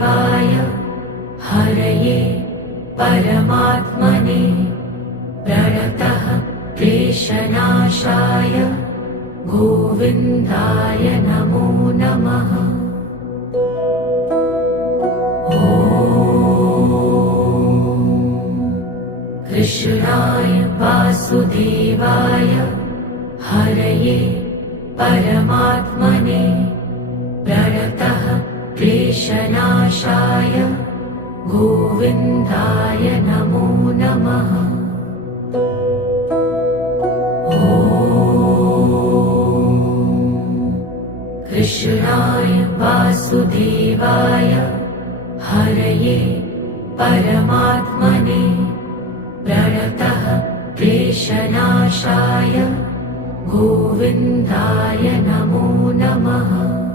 वासुदेवाय हरये परमात्मने प्रणतः क्लेशनाशाय गोविन्दाय नमो नमः। कृष्णाय वासुदेवाय हरये परमात्मने प्रणतः क्लेशनाशाय गोविन्दाय नमो नमः। कृष्णाय वासुदेवाय हरये परमात्मने प्रणतः क्लेशनाशाय गोविन्दाय नमो नमः।